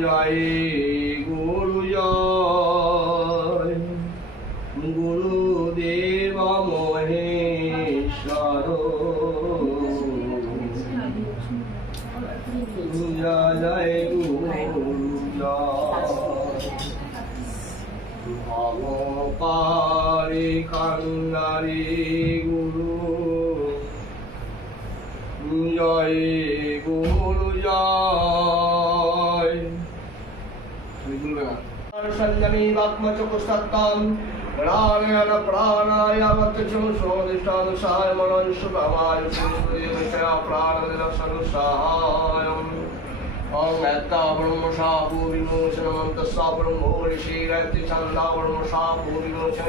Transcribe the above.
জয় গুরু জয় গুরুদেব মহেশ্বর জয় গুরু জয় ভগপারে কান্নারে গুরু জয় গুরু জয়। সঞ্জনী বাত্মচকুস্তত্তম প্রাণায়ান প্রাণায়ামত চুষোদিষ্টান সায় মনন শুভমায় সুদেবচয়া প্রাণদিলক্ষণ সাহায়ম ওং এত্তা ব্রহ্ম সাহু বিমোচন মন্ত সা ব্রহ্মো ঋষিরতি ছন্দা ব্রহ্ম সাহু বিমোচন